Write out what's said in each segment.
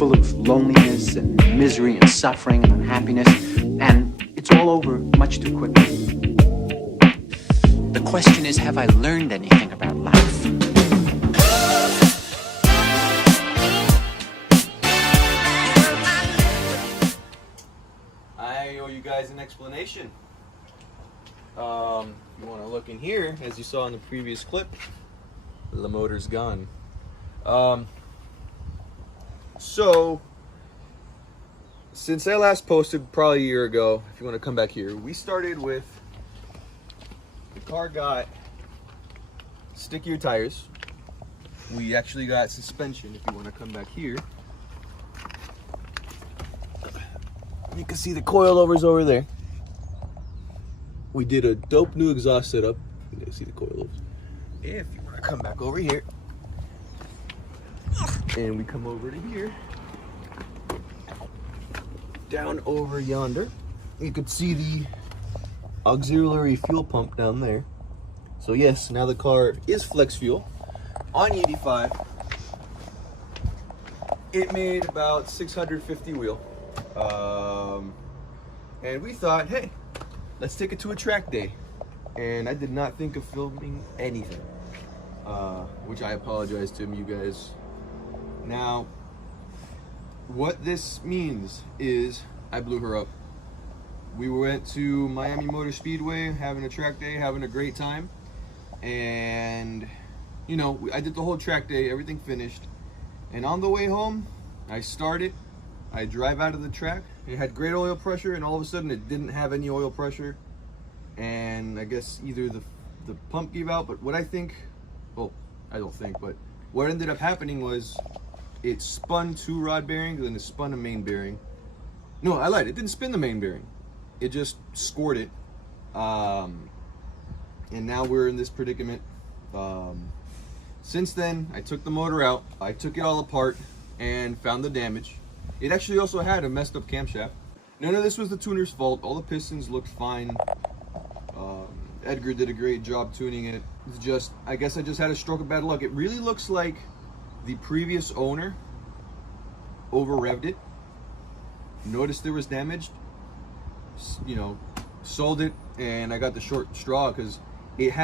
full of loneliness and misery and suffering and unhappiness, and it's all over much too quickly. The question is, have I learned anything about life? I owe you guys an explanation. You want to look in here, as you saw in the previous clip, the motor's gone. So, since I last posted probably a year ago, if you want to come back here, we started with the car got stickier tires. We actually got suspension, if you want to come back here. You can see the coilovers over there. We did a dope new exhaust setup. You can see the coilovers. If you want to come back over here, and we come over to here, down over yonder, you could see the auxiliary fuel pump down there. So yes, now the car is flex fuel on 85. It made about 650 wheel. And we thought, hey, let's take it to a track day. And I did not think of filming anything, which I apologize to you guys. Now, what this means is I blew her up. We went to Miami Motor Speedway, having a track day, having a great time. And, you know, I did the whole track day, everything finished. And on the way home, I started. I drive out of the track. It had great oil pressure, and all of a sudden it didn't have any oil pressure. And I guess either the pump gave out, but what I think, well, I don't think, but what ended up happening was it spun 2 rod bearings and it spun a main bearing. No, I lied. It didn't spin the main bearing. It just scored it. And now we're in this predicament. Since then, I took the motor out. I took it all apart and found the damage. It actually also had a messed up camshaft. None of this was the tuner's fault. All the pistons looked fine. Edgar did a great job tuning it. It's just, I guess I just had a stroke of bad luck. It really looks like the previous owner over revved it, noticed there was damage, you know, sold it, and I got the short straw because it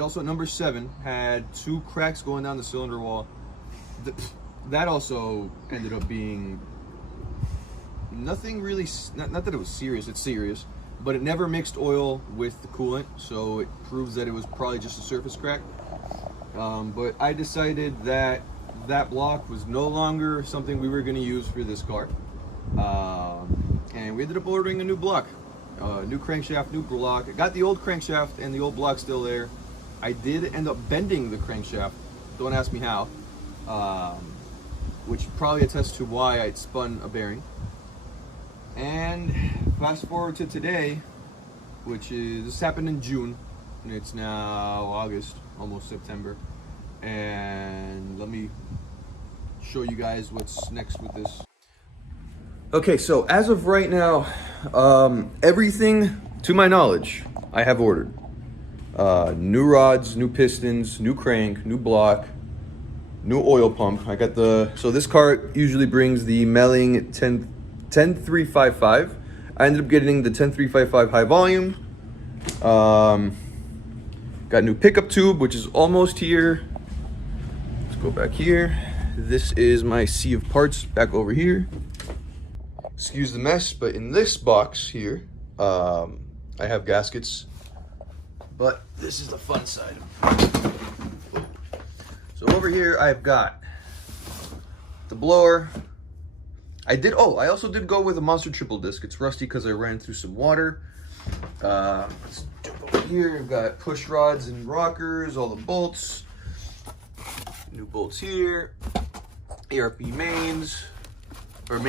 also, number 7, had 2 cracks going down the cylinder wall. That also ended up being nothing really, not that it was serious, it's serious, but it never mixed oil with the coolant, so it proves that it was probably just a surface crack. But I decided that that block was no longer something we were going to use for this car. And we ended up ordering a new block, new crankshaft, new block. I got the old crankshaft and the old block still there. I did end up bending the crankshaft, don't ask me how, which probably attests to why I spun a bearing. And fast forward to today, which is, this happened in June, and it's now August, almost September. And let me show you guys what's next with this. Okay, so as of right now, everything to my knowledge I have ordered. New rods, new pistons, new crank, new block, new oil pump. I got so this car usually brings the Melling 10355. I ended up getting the 10355 high volume. Got new pickup tube, which is almost here. Let's go back here. This is my sea of parts back over here. Excuse the mess, but in this box here, I have gaskets. But this is the fun side. So over here, I've got the blower. I also did go with a Monster triple disc. It's rusty because I ran through some water. Let's jump over here. I've got push rods and rockers, all the bolts. New bolts here. ARP mains, or main